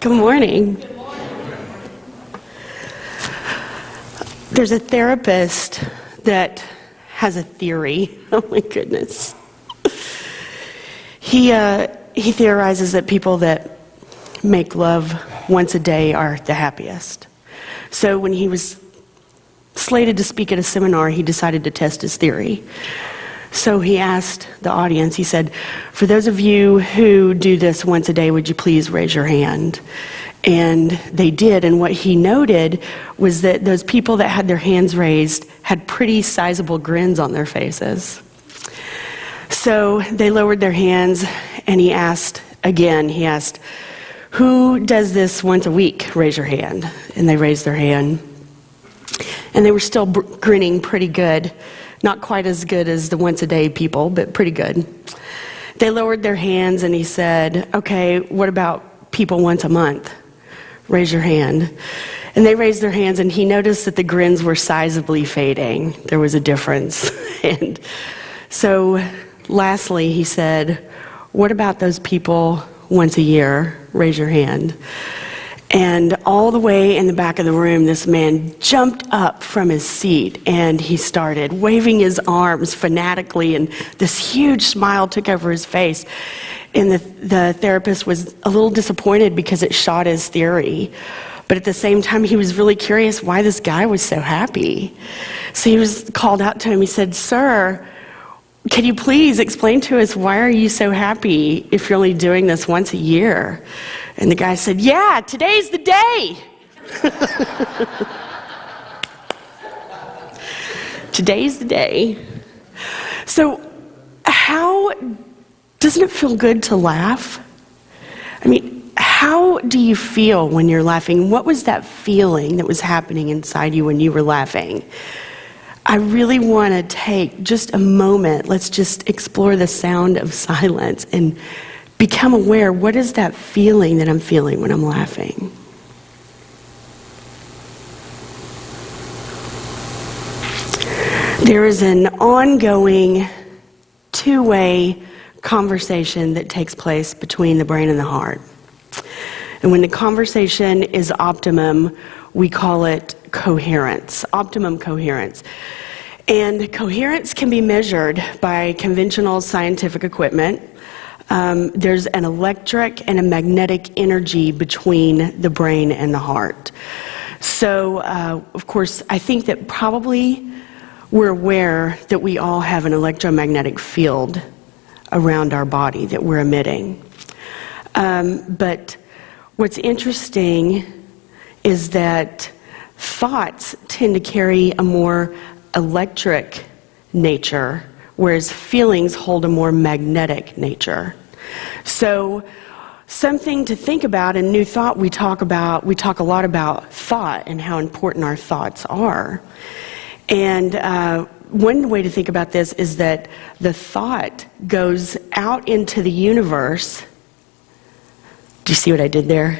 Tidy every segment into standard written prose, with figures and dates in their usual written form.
Good morning. There's a therapist that has a theory. Oh my goodness. He theorizes that people that make love once a day are the happiest. So when he was slated to speak at a seminar, he decided to test his theory. So he asked the audience, he said, for those of you who do this once a day, would you please raise your hand? And they did, and what he noted was that those people that had their hands raised had pretty sizable grins on their faces. So they lowered their hands, and he asked, who does this once a week? Raise your hand. And they raised their hand. And they were still grinning pretty good. Not quite as good as the once a day people, but pretty good. They lowered their hands and he said, okay, what about people once a month? Raise your hand. And they raised their hands and he noticed that the grins were sizably fading. There was a difference. And so lastly, he said, what about those people once a year? Raise your hand. And all the way in the back of the room, this man jumped up from his seat and he started waving his arms fanatically, and this huge smile took over his face. And the therapist was a little disappointed because it shot his theory. But at the same time, he was really curious why this guy was so happy. So he was called out to him. He said, sir, can you please explain to us, why are you so happy if you're only doing this once a year? And the guy said, yeah, today's the day. Today's the day. So doesn't it feel good to laugh? I mean, how do you feel when you're laughing? What was that feeling that was happening inside you when you were laughing? I really want to take just a moment. Let's just explore the sound of silence and become aware, what is that feeling that I'm feeling when I'm laughing? There is an ongoing two-way conversation that takes place between the brain and the heart. And when the conversation is optimum, we call it coherence, optimum coherence. And coherence can be measured by conventional scientific equipment. There's an electric and a magnetic energy between the brain and the heart. So, of course, I think that probably we're aware that we all have an electromagnetic field around our body that we're emitting. But what's interesting is that thoughts tend to carry a more electric nature, whereas feelings hold a more magnetic nature. So something to think about in New Thought, we talk a lot about thought and how important our thoughts are. And one way to think about this is that the thought goes out into the universe. Do you see what I did there?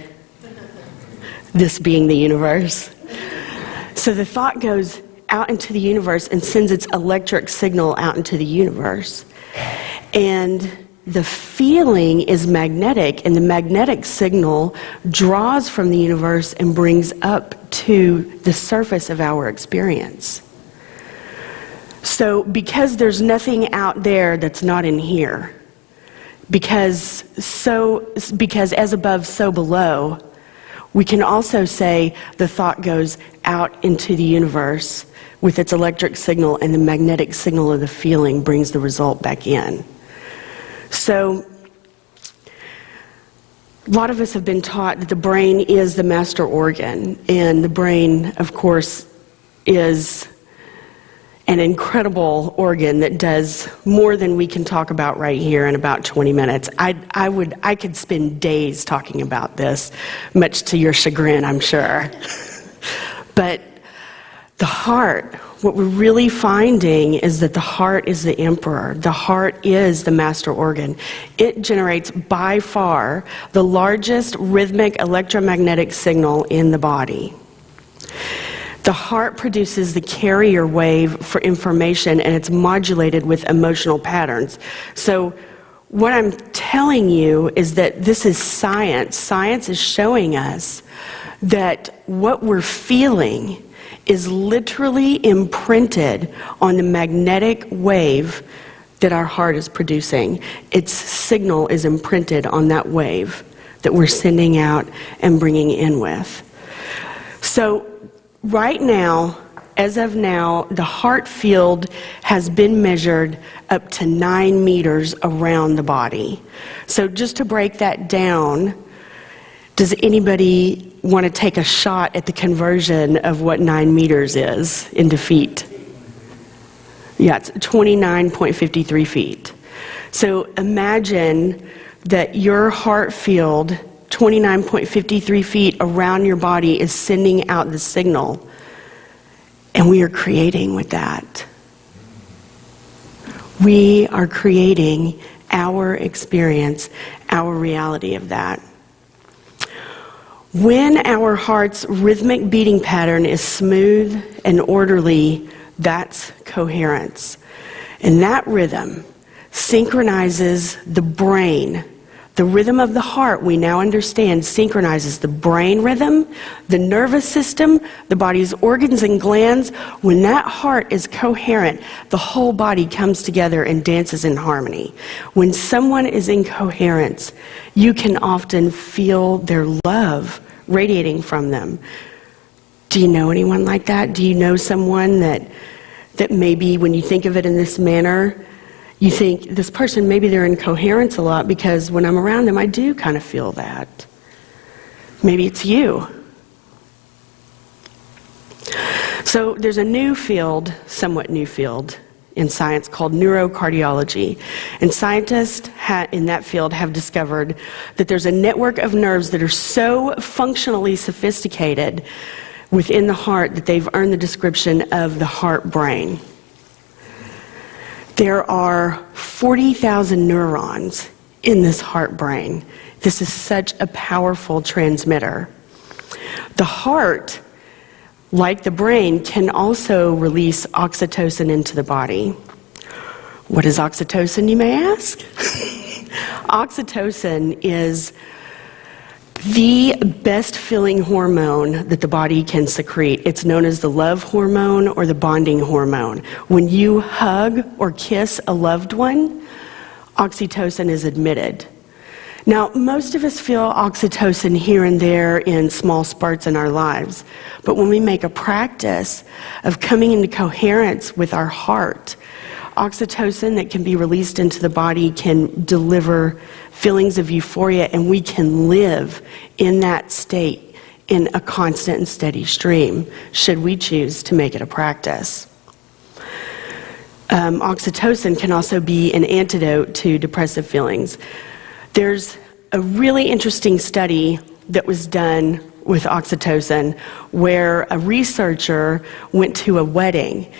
This being the universe. So the thought goes out into the universe and sends its electric signal out into the universe. And the feeling is magnetic, and the magnetic signal draws from the universe and brings up to the surface of our experience. So because there's nothing out there that's not in here, because as above, so below, we can also say the thought goes out into the universe with its electric signal, and the magnetic signal of the feeling brings the result back in. So a lot of us have been taught that the brain is the master organ, and the brain, of course, is an incredible organ that does more than we can talk about right here in about 20 minutes. I could spend days talking about this, much to your chagrin, I'm sure. But the heart, what we're really finding is that the heart is the emperor. The heart is the master organ. It generates by far the largest rhythmic electromagnetic signal in the body. The heart produces the carrier wave for information, and it's modulated with emotional patterns. So What I'm telling you is that this is science. Science is showing us that what we're feeling is literally imprinted on the magnetic wave that our heart is producing. Its signal is imprinted on that wave that we're sending out and bringing in with. So right now, as of now, the heart field has been measured up to 9 meters around the body. So just to break that down, does anybody want to take a shot at the conversion of what 9 meters is into feet? Yeah, it's 29.53 feet. So imagine that your heart field, 29.53 feet around your body, is sending out the signal. And we are creating with that. We are creating our experience, our reality of that. When our heart's rhythmic beating pattern is smooth and orderly, that's coherence. And that rhythm synchronizes the brain. The rhythm of the heart, we now understand, synchronizes the brain rhythm, the nervous system, the body's organs and glands. When that heart is coherent, the whole body comes together and dances in harmony. When someone is in coherence, you can often feel their love radiating from them. Do you know anyone like that? Do you know someone that maybe when you think of it in this manner, you think, this person, maybe they're in coherence a lot because when I'm around them, I do kind of feel that. Maybe it's you. So there's a new field, somewhat new field, in science called neurocardiology. And scientists in that field have discovered that there's a network of nerves that are so functionally sophisticated within the heart that they've earned the description of the heart brain. There are 40,000 neurons in this heart brain. This is such a powerful transmitter. The heart, like the brain, can also release oxytocin into the body. What is oxytocin, you may ask? Oxytocin is the best feeling hormone that the body can secrete. It's known as the love hormone or the bonding hormone. When you hug or kiss a loved one, oxytocin is emitted. Now, most of us feel oxytocin here and there in small spurts in our lives. But when we make a practice of coming into coherence with our heart, oxytocin that can be released into the body can deliver feelings of euphoria, and we can live in that state in a constant and steady stream, should we choose to make it a practice. Oxytocin can also be an antidote to depressive feelings. There's a really interesting study that was done with oxytocin where a researcher went to a wedding,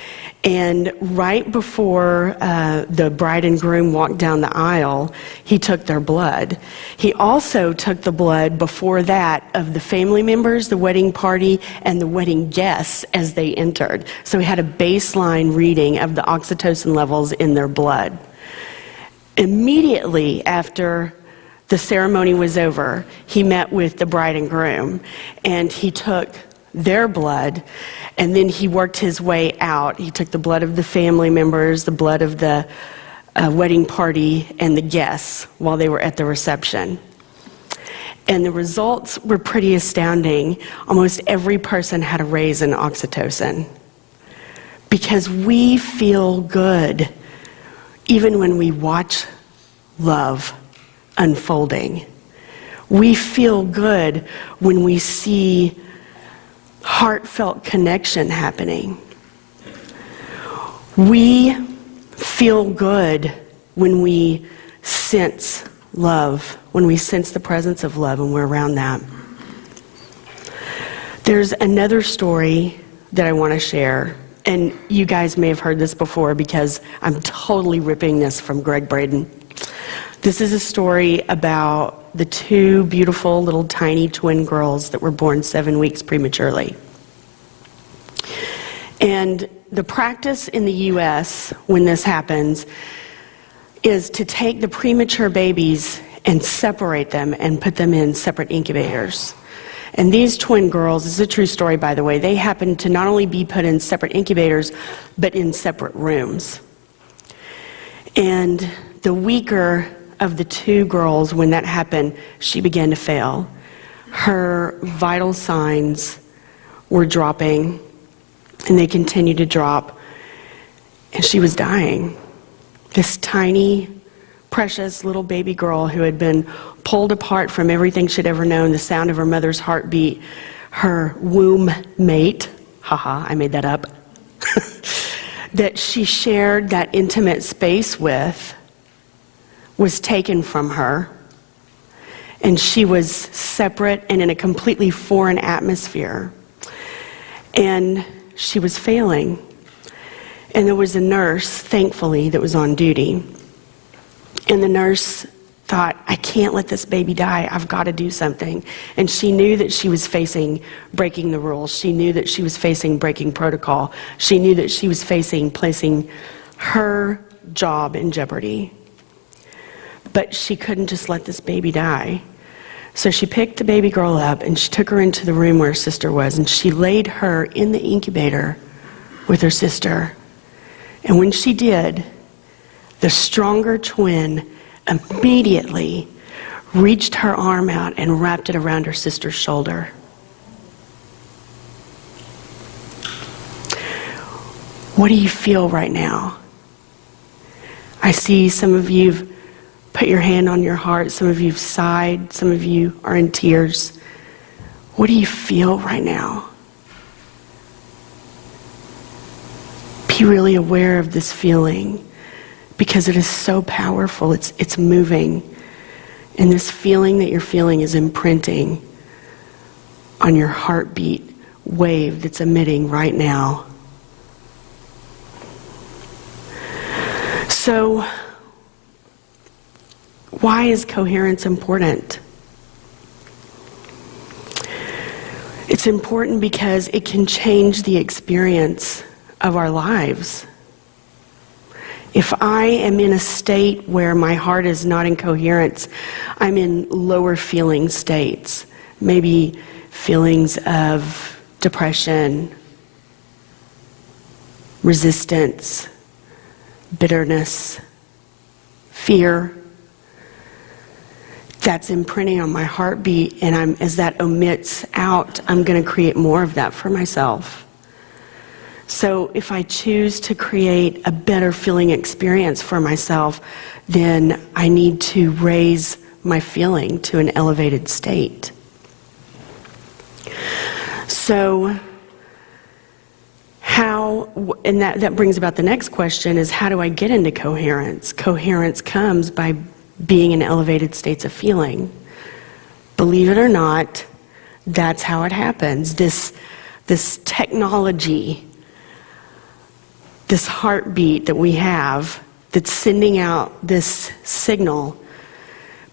and right before the bride and groom walked down the aisle, he took their blood. He also took the blood before that of the family members, the wedding party, and the wedding guests as they entered. So he had a baseline reading of the oxytocin levels in their blood. Immediately after the ceremony was over, he met with the bride and groom, and he took their blood, and then he worked his way out. He took the blood of the family members, the blood of the wedding party, and the guests while they were at the reception. And the results were pretty astounding. Almost every person had a raise in oxytocin because we feel good even when we watch love unfolding. We feel good when we see heartfelt connection happening. We feel good when we sense love, when we sense the presence of love and we're around that. There's another story that I want to share, and you guys may have heard this before because I'm totally ripping this from Greg Braden. This is a story about the two beautiful little tiny twin girls that were born 7 weeks prematurely. And the practice in the U.S. when this happens is to take the premature babies and separate them and put them in separate incubators. And these twin girls, this is a true story by the way, they happened to not only be put in separate incubators, but in separate rooms. And the weaker of the two girls, when that happened, she began to fail. Her vital signs were dropping, and they continued to drop, and she was dying. This tiny, precious little baby girl who had been pulled apart from everything she'd ever known, the sound of her mother's heartbeat, her womb mate, haha, I made that up, that she shared that intimate space with, was taken from her, and she was separate and in a completely foreign atmosphere. And she was failing. And there was a nurse, thankfully, that was on duty. And the nurse thought, I can't let this baby die. I've got to do something. And she knew that she was facing breaking the rules. She knew that she was facing breaking protocol. She knew that she was facing placing her job in jeopardy. But she couldn't just let this baby die. So she picked the baby girl up and she took her into the room where her sister was, and she laid her in the incubator with her sister. And when she did, the stronger twin immediately reached her arm out and wrapped it around her sister's shoulder. What do you feel right now? I see some of you put your hand on your heart. Some of you have sighed. Some of you are in tears. What do you feel right now? Be really aware of this feeling, because it is so powerful. It's moving. And this feeling that you're feeling is imprinting on your heartbeat wave that's emitting right now. So, why is coherence important? It's important because it can change the experience of our lives. If I am in a state where my heart is not in coherence, I'm in lower feeling states. Maybe feelings of depression, resistance, bitterness, fear. That's imprinting on my heartbeat, and as that omits out, I'm going to create more of that for myself. So if I choose to create a better feeling experience for myself, then I need to raise my feeling to an elevated state. So and that brings about the next question is, how do I get into coherence? Coherence comes by being in elevated states of feeling. Believe it or not, that's how it happens. This technology, this heartbeat that we have that's sending out this signal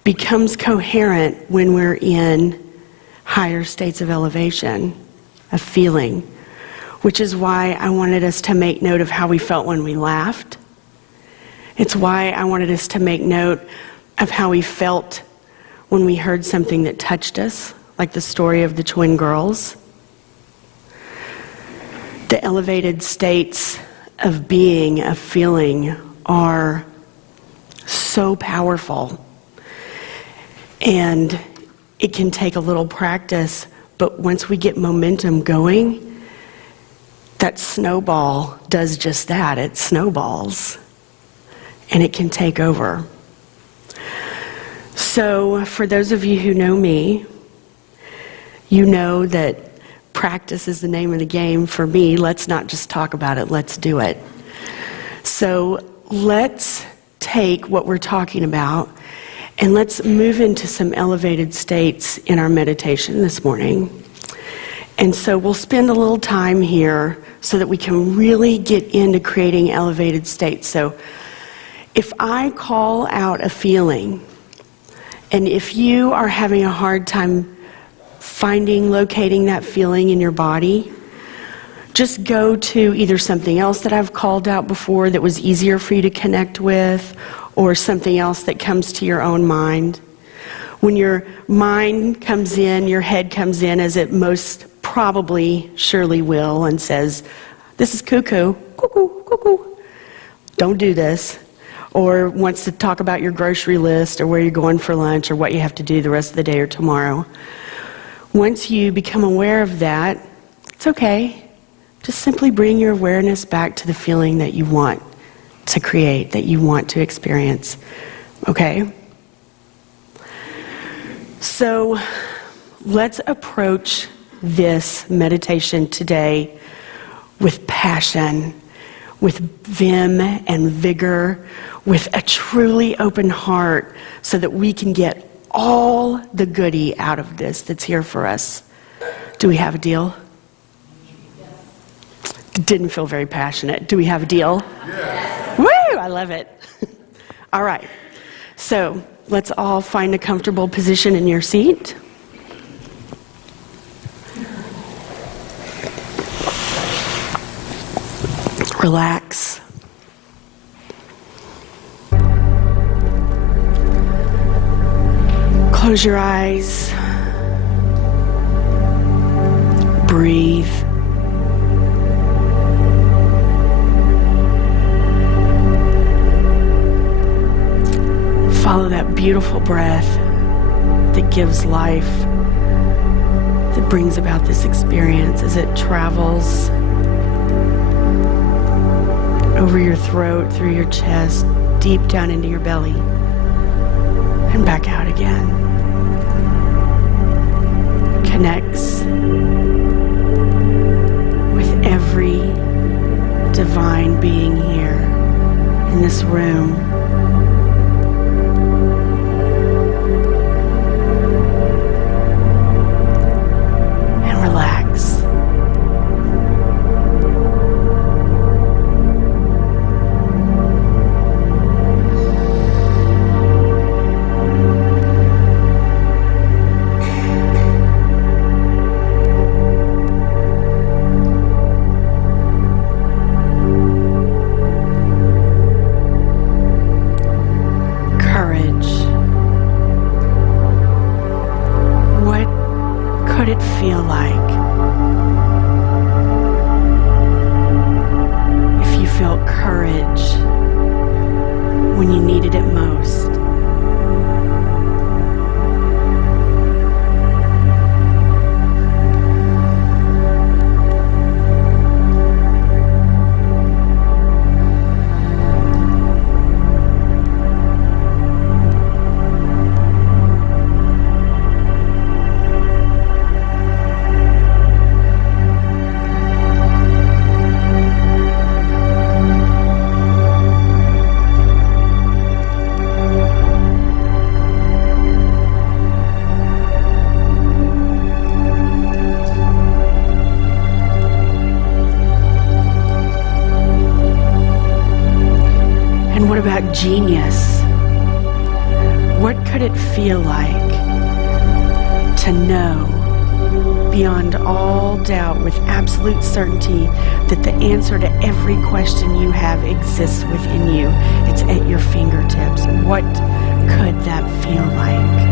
becomes coherent when we're in higher states of elevation, of feeling, which is why I wanted us to make note of how we felt when we laughed. It's why I wanted us to make note of how we felt when we heard something that touched us, like the story of the twin girls. The elevated states of being, of feeling, are so powerful. And it can take a little practice, but once we get momentum going, that snowball does just that. It snowballs, and it can take over. So for those of you who know me, you know that practice is the name of the game for me. Let's not just talk about it, let's do it. So let's take what we're talking about and let's move into some elevated states in our meditation this morning. And so we'll spend a little time here so that we can really get into creating elevated states. So if I call out a feeling, and if you are having a hard time locating that feeling in your body, just go to either something else that I've called out before that was easier for you to connect with, or something else that comes to your own mind. When your mind comes in, your head comes in, as it most probably surely will, and says, this is cuckoo, cuckoo, cuckoo, don't do this. Or wants to talk about your grocery list, or where you're going for lunch, or what you have to do the rest of the day or tomorrow. Once you become aware of that, it's okay. Just simply bring your awareness back to the feeling that you want to create, that you want to experience. Okay? So let's approach this meditation today with passion, with vim and vigor, with a truly open heart, so that we can get all the goodie out of this that's here for us. Do we have a deal? Yes. Didn't feel very passionate. Do we have a deal? Yes. Woo! I love it. All right. So let's all find a comfortable position in your seat. Relax. Close your eyes. Breathe. Follow that beautiful breath that gives life, that brings about this experience as it travels over your throat, through your chest, deep down into your belly, and back out again. Connects with every divine being here in this room. And relax. Could it feel like if you felt courage when you needed it most? What about genius? What could it feel like to know beyond all doubt, with absolute certainty, that the answer to every question you have exists within you? It's at your fingertips. What could that feel like?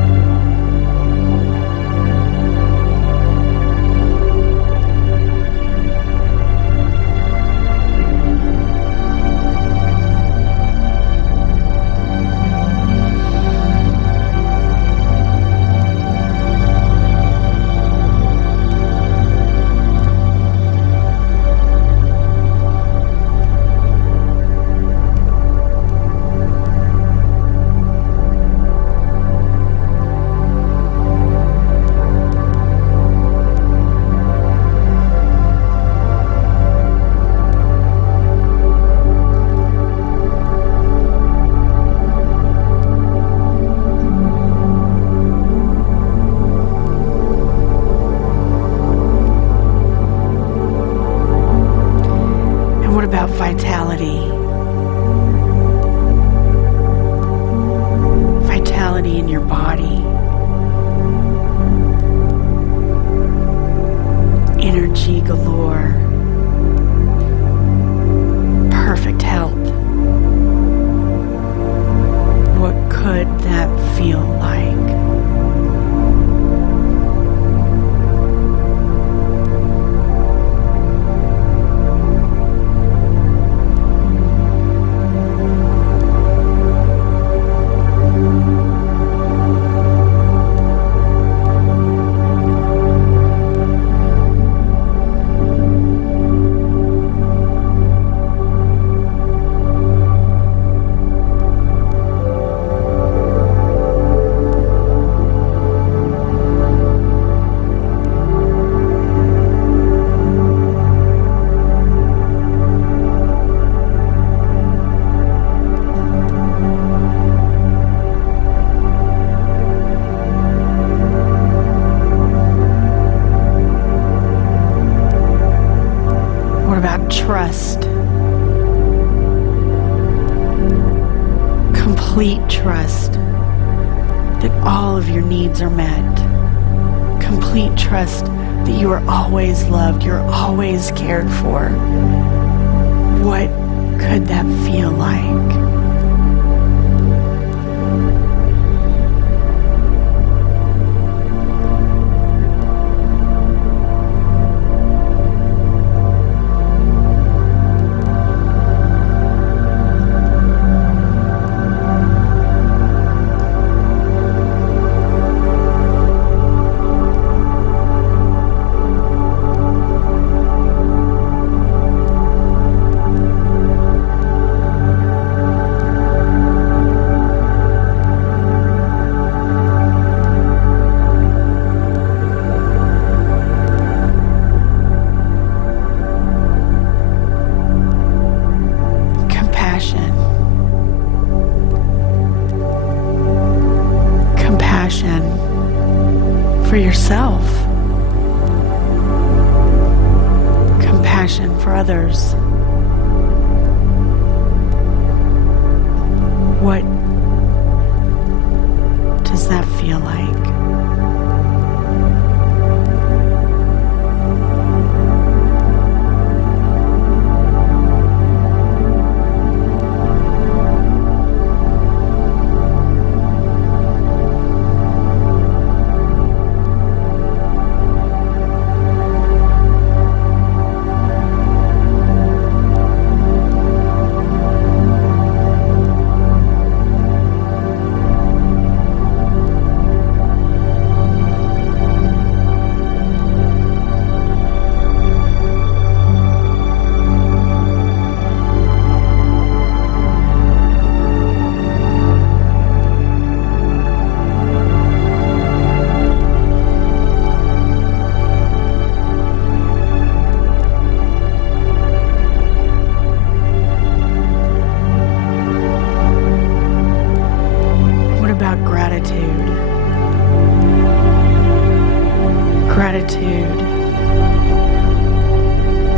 trust, complete trust that all of your needs are met, complete trust that you are always loved, you're always cared for. What could that feel like? Compassion for yourself, compassion for others. What does that feel like? Gratitude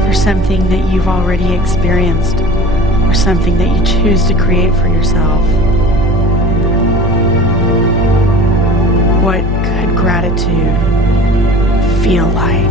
for something that you've already experienced or something that you choose to create for yourself. What could gratitude feel like?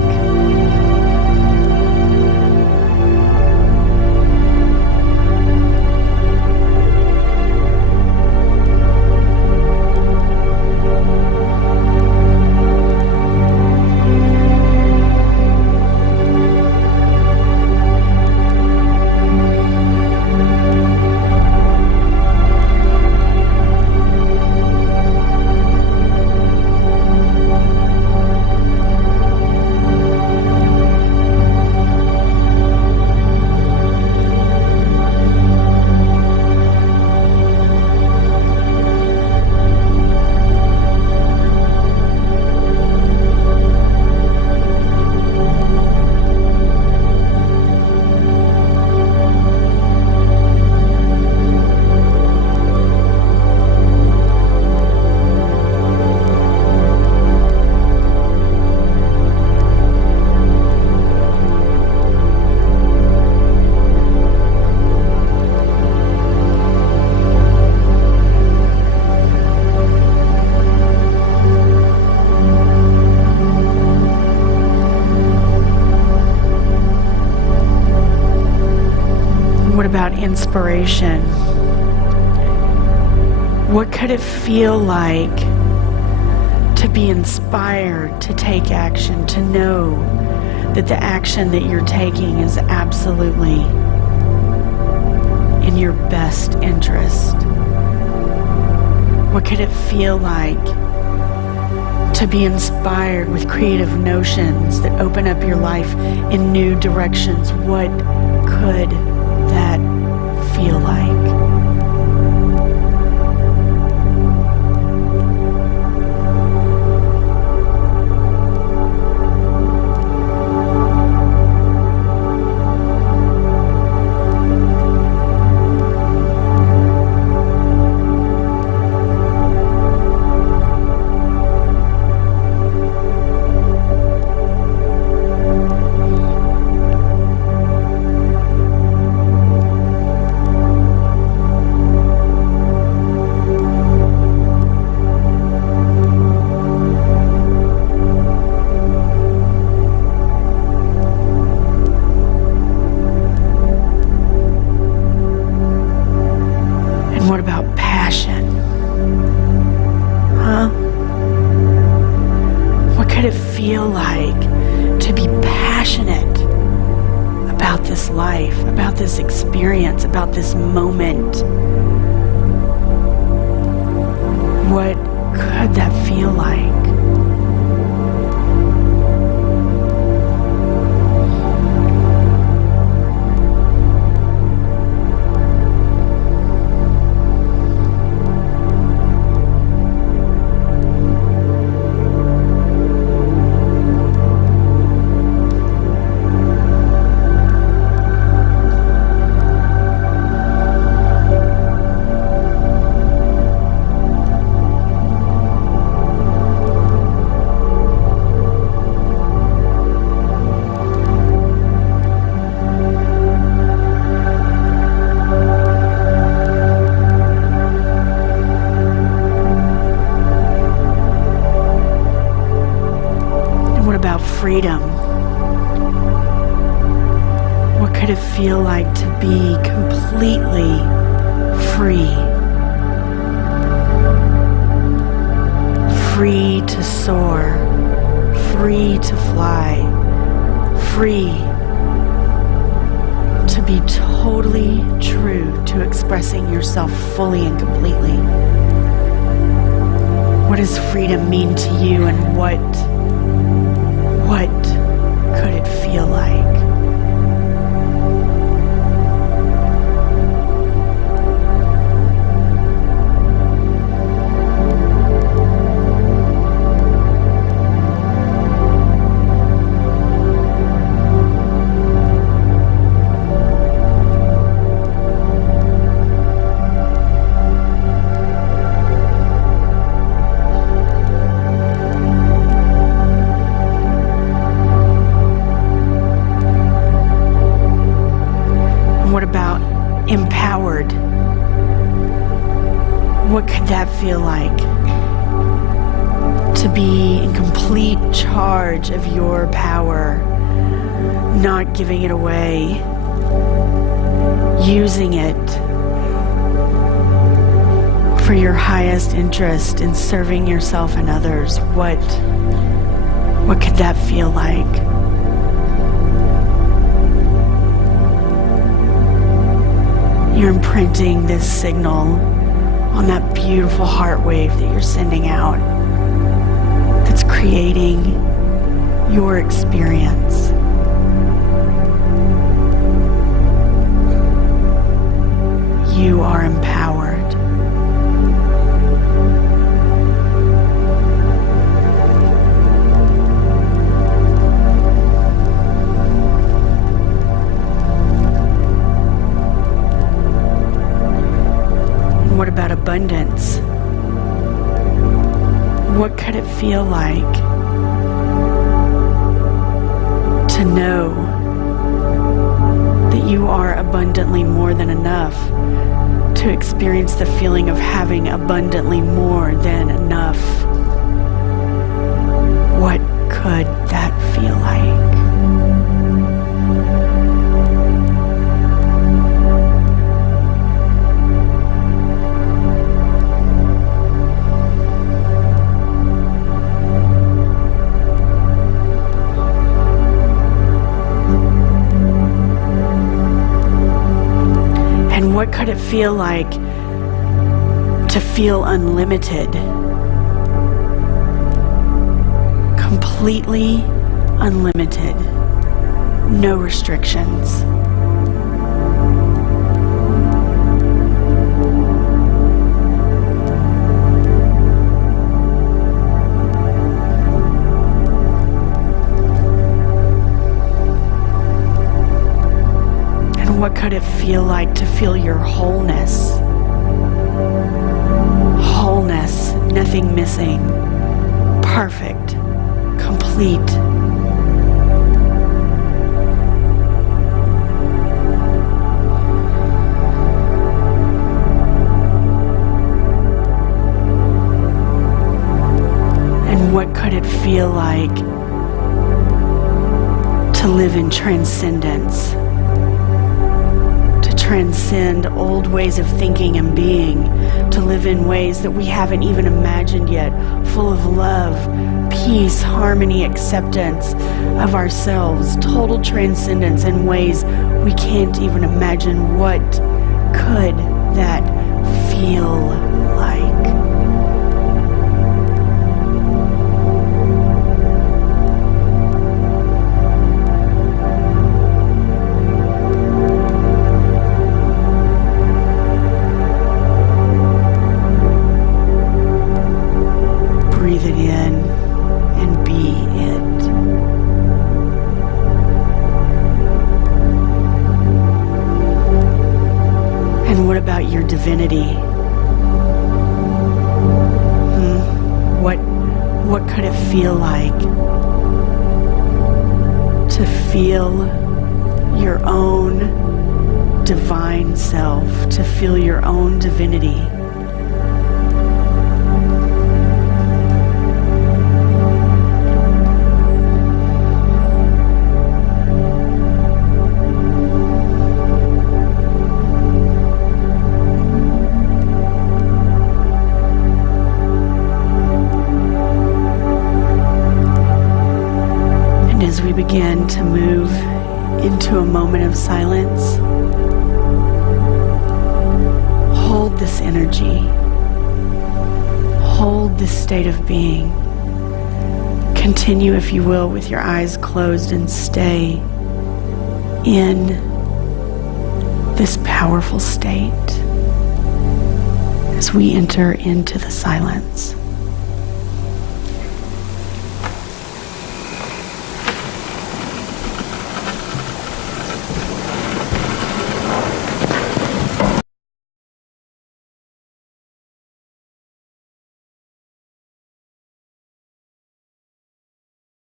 What about inspiration? What could it feel like to be inspired to take action, to know that the action that you're taking is absolutely in your best interest? What could it feel like to be inspired with creative notions that open up your life in new directions? What could that feel like? And what about passion? Huh? What could it feel like to be passionate about this life, about this experience, about this moment? What could that feel like? Freedom. What could it feel like to be completely free? Free to soar, free to fly, free to be totally true to expressing yourself fully and completely. What does freedom mean to you, and what could it feel like? What about empowered? What could that feel like? To be in complete charge of your power, not giving it away, using it for your highest interest in serving yourself and others. What could that feel like? You're imprinting this signal on that beautiful heart wave that you're sending out, that's creating your experience. You are empowered. What about abundance? What could it feel like to know that you are abundantly more than enough, to experience the feeling of having abundantly more than enough? What could that feel like? What could it feel like to feel unlimited? Completely unlimited. No restrictions. What could it feel like to feel your wholeness? Wholeness, nothing missing, perfect, complete. And what could it feel like to live in transcendence? transcend old ways of thinking and being, to live in ways that we haven't even imagined yet, full of love, peace, harmony, acceptance of ourselves, total transcendence in ways we can't even imagine. What could that feel like? Breathe it in and be it. And what about your divinity? What could it feel like to feel your own divine self, to feel your own divinity? As we begin to move into a moment of silence, hold this energy, hold this state of being. Continue, if you will, with your eyes closed and stay in this powerful state as we enter into the silence.